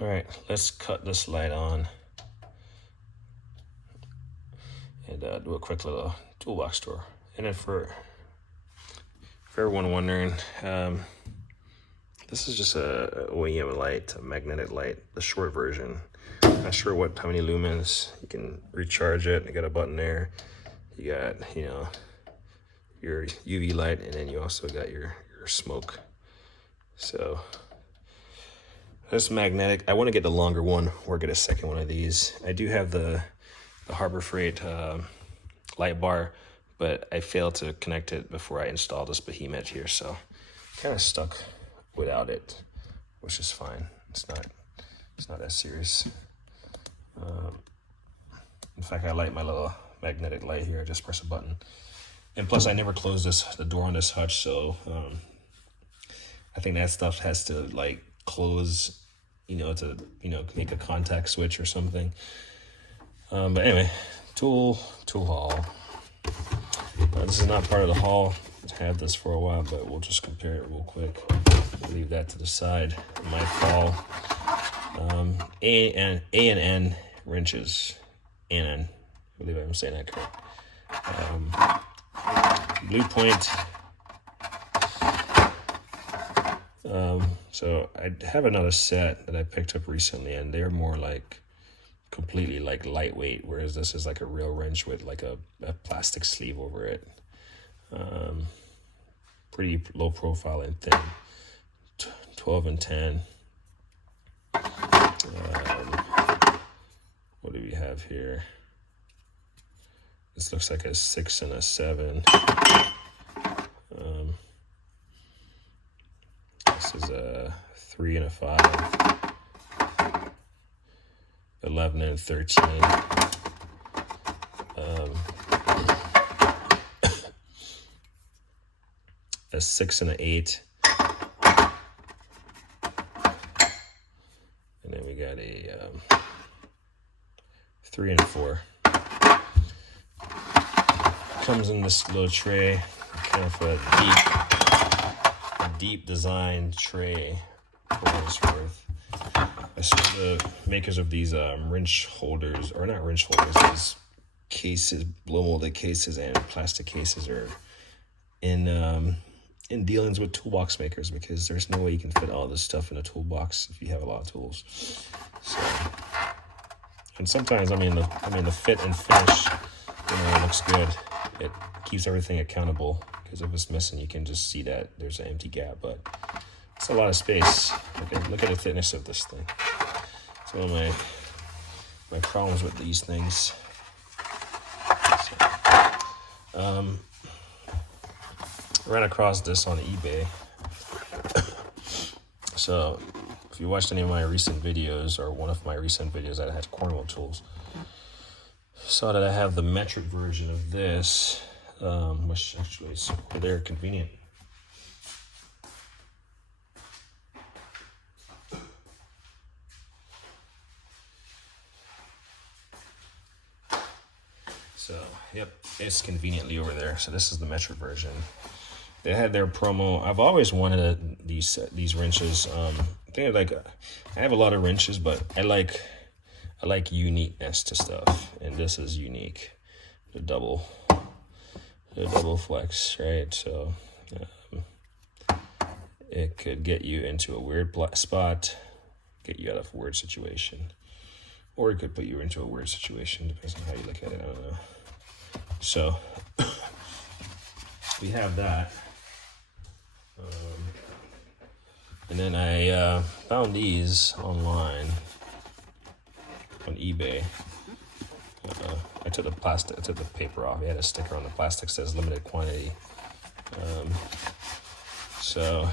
All right, let's cut this light on and do a quick little toolbox tour. And then for everyone wondering, this is just a VIM light, a magnetic light, the short version. Not sure how many lumens. You can recharge it. You got a button there. You got, your UV light, and then you also got your smoke. So that's magnetic. I want to get the longer one or get a second one of these. I do have the Harbor Freight light bar, but I failed to connect it before I installed this behemoth here, so kind of stuck without it, which is fine. It's not that serious. In fact, I like my little magnetic light here. I just press a button, and plus I never closed the door on this hutch, so I think that stuff has to like close, to make a contact switch or something. But anyway, tool haul. This is not part of the haul. I've had this for a while, but we'll just compare it real quick. Leave that to the side. My fall. A and N wrenches. I believe I'm saying that correct. Bluepoint. So I have another set that I picked up recently, and they're more like completely like lightweight, whereas this is like a real wrench with like a plastic sleeve over it. Pretty low profile and thin. 12 and 10. What do we have here? This looks like a 6 and a 7. This is a 3 and a 5. 11 and 13. A 6 and an 8. And then we got a 3 and a 4. Comes in this little tray, kind of a deep design tray for what it's worth. I saw the makers of these wrench holders, or not wrench holders, these cases, blow molded cases and plastic cases are in dealings with toolbox makers, because there's no way you can fit all this stuff in a toolbox if you have a lot of tools. So, and sometimes, the fit and finish, it looks good. It keeps everything accountable, because if it's missing, you can just see that there's an empty gap, but it's a lot of space. Look at the thickness of this thing. It's one of my problems with these things. So, ran across this on eBay. So if you watched any of my recent videos, or one of my recent videos that I had Cornwell tools, saw that I have the metric version of this, which actually is very convenient. So, yep, it's conveniently over there. So this is the metric version. They had their promo. I've always wanted these wrenches. I have a lot of wrenches, but I like uniqueness to stuff, and this is unique. The double flex, right? So it could get you into a weird spot, get you out of a weird situation, or it could put you into a weird situation, depends on how you look at it. I don't know. So we have that. And then I found these online on eBay. I took the paper off. It had a sticker on the plastic that says limited quantity. So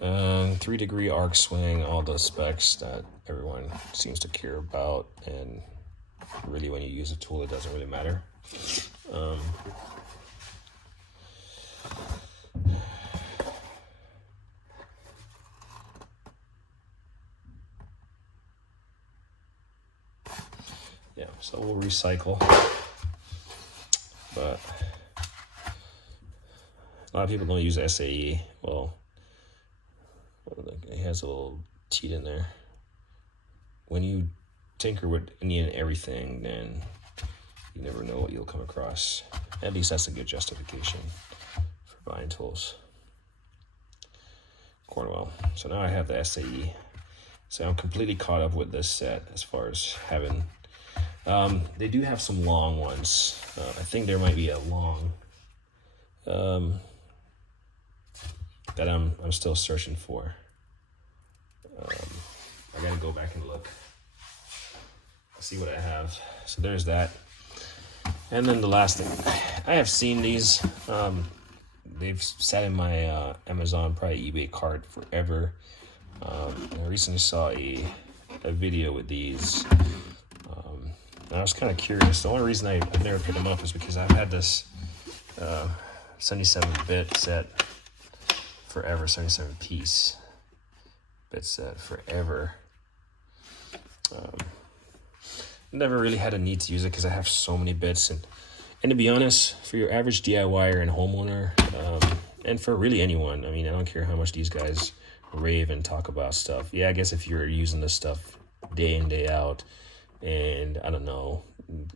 3-degree arc swing, all the specs that everyone seems to care about, and really when you use a tool, it doesn't really matter. Yeah, so we'll recycle, but a lot of people don't use SAE. Well, It has a little teat in there. When you tinker with any and everything, then you never know what you'll come across. At least that's a good justification for buying tools. Cornwell. So now I have the SAE. So I'm completely caught up with this set as far as having. They do have some long ones. I think there might be a long that I'm still searching for. I gotta go back and look. See what I have. So there's that. And then the last thing, I have seen these. They've sat in my Amazon, probably eBay cart forever. I recently saw a video with these. And I was kind of curious. The only reason I've never picked them up is because I've had this 77-bit set forever, 77-piece bit set forever. Never really had a need to use it because I have so many bits. And to be honest, for your average DIYer and homeowner, and for really anyone, I mean, I don't care how much these guys rave and talk about stuff. Yeah, I guess if you're using this stuff day in, day out, and I don't know,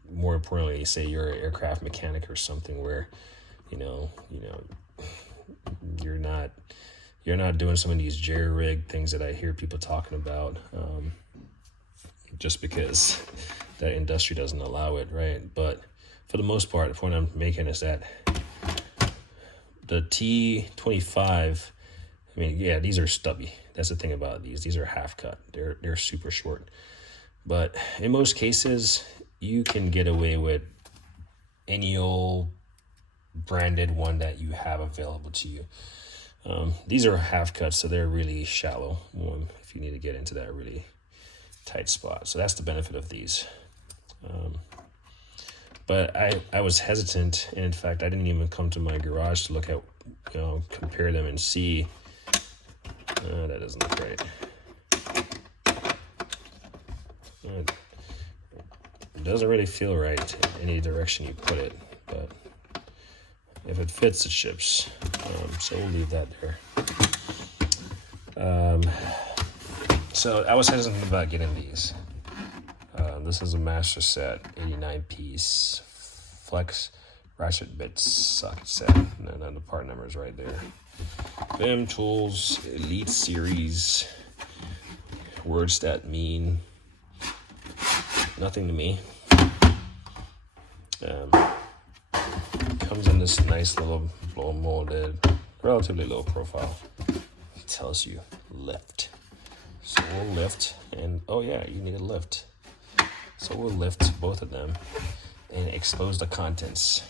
more importantly, say you're an aircraft mechanic or something where, you're not doing some of these jerry-rig things that I hear people talking about, just because that industry doesn't allow it, right? But for the most part, the point I'm making is that the T25, I mean, yeah, these are stubby. That's the thing about these. These are half cut. They're super short. But in most cases, you can get away with any old branded one that you have available to you. These are half cut, so they're really shallow if you need to get into that really tight spot. So that's the benefit of these. But I was hesitant, and in fact, I didn't even come to my garage to look at, compare them and see. That doesn't look right. It doesn't really feel right in any direction you put it, but if it fits, it ships. So we'll leave that there. So I was hesitant about getting these. This is a master set, 89-piece flex ratchet bit socket set, and then the part number is right there. VIM Tools Elite Series. Words that mean nothing to me. Comes in this nice little blow molded, relatively low profile. It tells you lift. So we'll lift, and oh yeah, you need a lift. So we'll lift both of them and expose the contents.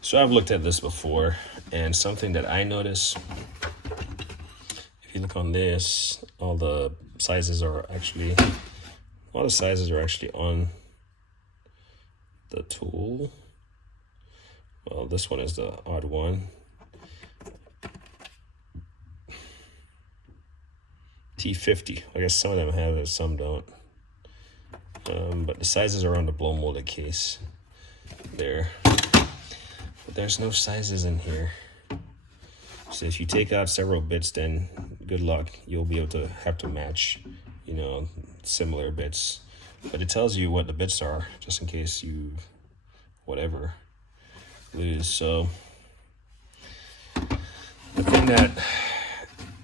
So I've looked at this before, and something that I notice, if you look on this, all the sizes are actually on the tool. Well, this one is the odd one. T50. I guess some of them have it, some don't. But the sizes are on the blow molded case there. But there's no sizes in here. So if you take out several bits, then good luck. You'll be able to have to match, similar bits. But it tells you what the bits are, just in case you, whatever, lose. So the thing that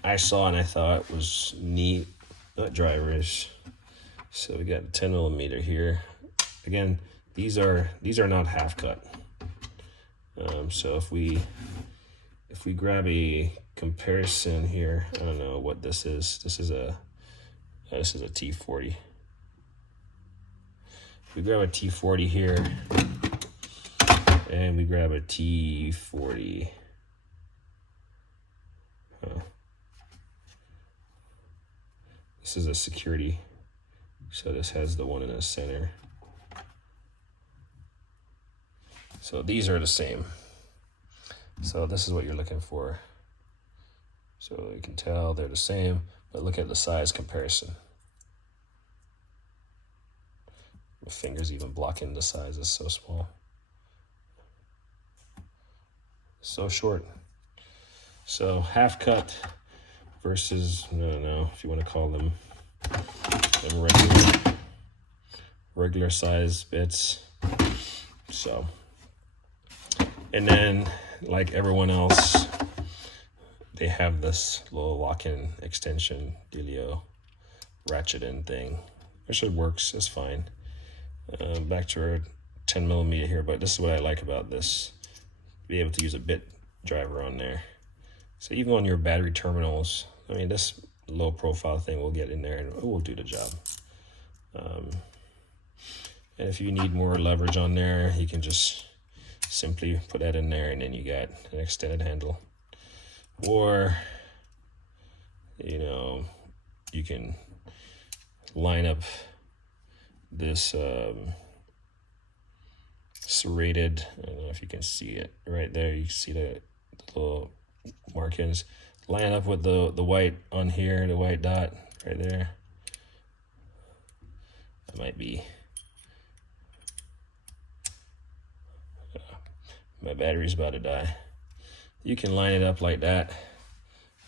I saw and I thought was neat, drivers. So we got 10 millimeter here. Again, these are not half cut. So if we grab a comparison here, I don't know what this is. This is a T40. If we grab a T40 here, and we grab a T40. This is a security. So this has the one in the center. So these are the same. So this is what you're looking for. So you can tell they're the same, but look at the size comparison. My finger's even blocking the size, it's so small. So short. So half cut versus, I don't know if you want to call them regular size bits. So, and then like everyone else, they have this little lock-in extension dealio ratchet in thing, which it works, it's fine. Back to our 10 millimeter here, but this is what I like about this. Be able to use a bit driver on there. So even on your battery terminals, I mean, this low profile thing will get in there and it will do the job. And if you need more leverage on there, you can just simply put that in there and then you got an extended handle. Or, you know, you can line up this serrated, I don't know if you can see it right there, you can see the little markings. Line up with the white on here, the white dot right there. That might be, my battery's about to die. You can line it up like that.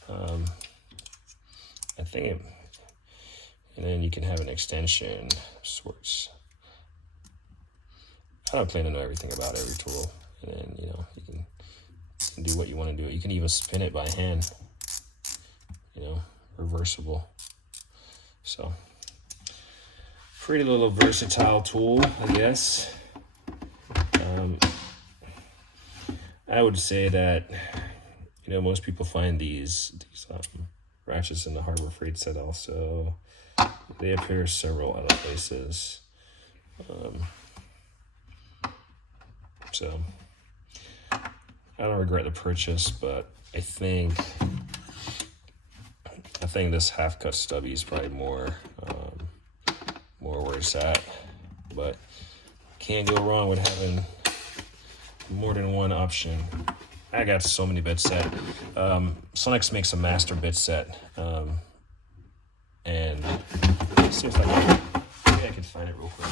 I think it, and then you can have an extension of sorts. I don't plan to know everything about every tool, and then you know you can do what you want to do. You can even spin it by hand. You know, reversible. So, pretty little versatile tool, I guess. I would say that, you know, most people find these ratchets in the Harbor Freight set also. They appear several other places. So I don't regret the purchase, but I think this half cut stubby is probably more where it's at. But can't go wrong with having more than one option. I got so many bit set. Sonex makes a master bit set, and let's see if maybe I can find it real quick.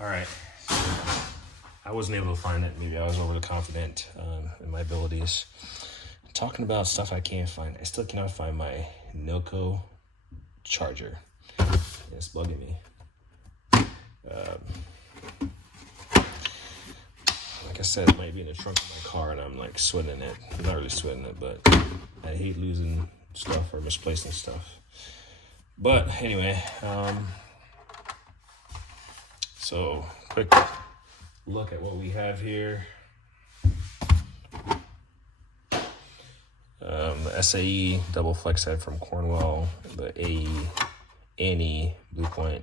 All right, I wasn't able to find it. Maybe I was overly confident in my abilities. Talking about stuff I can't find, I still cannot find my Noco charger. It's bugging me. Like I said, it might be in the trunk of my car and I'm like sweating it. I'm not really sweating it, but I hate losing stuff or misplacing stuff. But anyway, so quick look at what we have here. The SAE double flex head from Cornwell, the AE Bluepoint.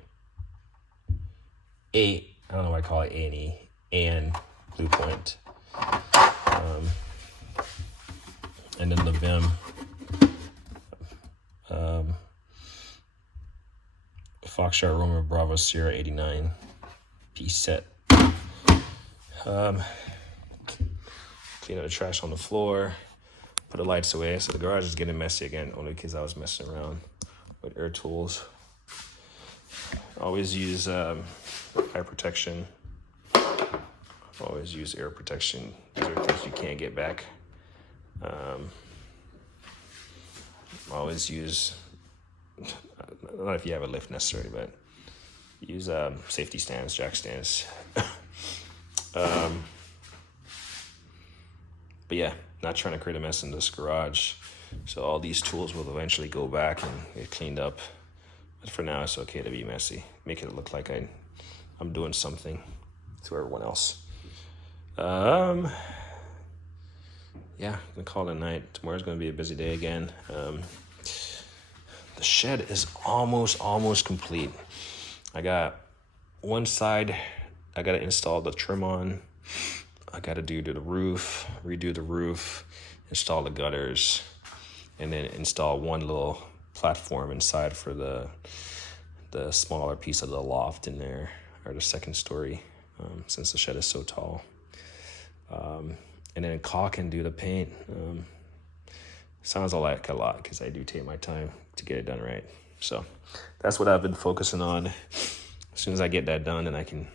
I don't know why I call it A&E and Bluepoint. And then the VIM. Foxtrot Romeo Bravo Sierra 89 piece set. Clean up the trash on the floor. Put the lights away. So the garage is getting messy again, only because I was messing around with air tools. Always use eye protection. Always use air protection. These are things you can't get back. Always use, I don't know if you have a lift necessarily, but use safety stands, jack stands. But yeah, not trying to create a mess in this garage. So all these tools will eventually go back and get cleaned up. But for now, it's okay to be messy. Make it look like I'm doing something to everyone else. yeah, I'm gonna call it a night. Tomorrow's gonna be a busy day again. The shed is almost complete. I got one side I gotta install the trim on. I gotta do the roof, redo the roof, install the gutters, and then install one little platform inside for the smaller piece of the loft in there, or the second story, since the shed is so tall. And then caulk and do the paint. Sounds like a lot because I do take my time to get it done right. So that's what I've been focusing on. As soon as I get that done, then I can,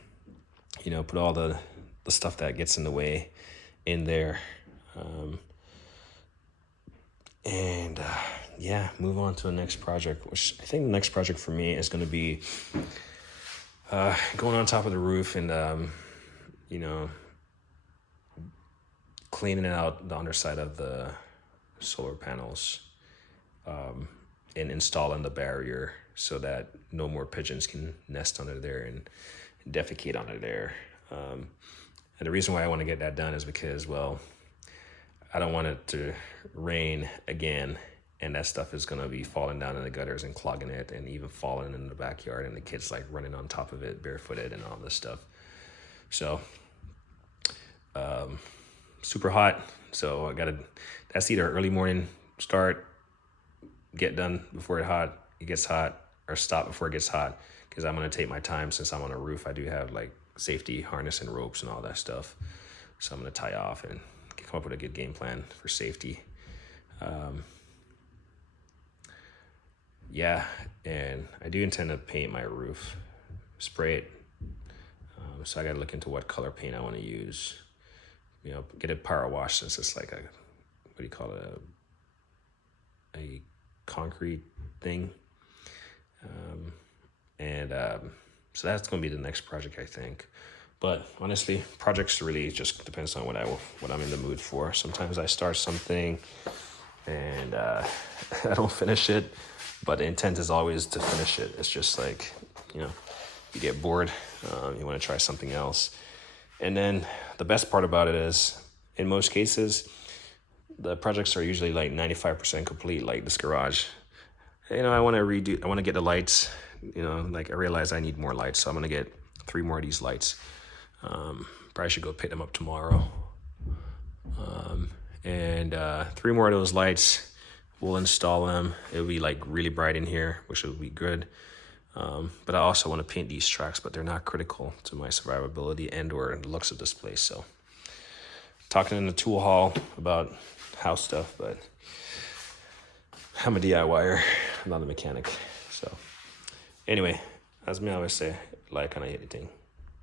put all the stuff that gets in the way in there. Move on to the next project, which I think the next project for me is going to be going on top of the roof and, cleaning out the underside of the solar panels, and installing the barrier so that no more pigeons can nest under there and defecate under there. And the reason why I want to get that done is because, well, I don't want it to rain again and that stuff is going to be falling down in the gutters and clogging it and even falling in the backyard and the kids like running on top of it barefooted and all this stuff. So, super hot. So that's either early morning start, get done before it gets hot, or stop before it gets hot, because I'm going to take my time. Since I'm on a roof, I do have like safety harness and ropes and all that stuff. So I'm going to tie off and come up with a good game plan for safety. And I do intend to paint my roof, spray it. So I got to look into what color paint I want to use. Get it power wash, since it's like a concrete thing. So that's going to be the next project, I think. But honestly, projects really just depends on what I'm in the mood for. Sometimes I start something and I don't finish it, but the intent is always to finish it. It's just like, you get bored, you want to try something else. And then the best part about it is, in most cases, the projects are usually like 95% complete, like this garage. I want to get the lights, I realize I need more lights, so I'm going to get 3 more of these lights. Probably should go pick them up tomorrow. And 3 more of those lights, we'll install them. It'll be like really bright in here, which will be good. But I also want to paint these tracks, but they're not critical to my survivability and or the looks of this place. So talking in the tool hall about house stuff, but I'm a DIYer, I'm not a mechanic. So anyway, as me always say, like and I hate anything.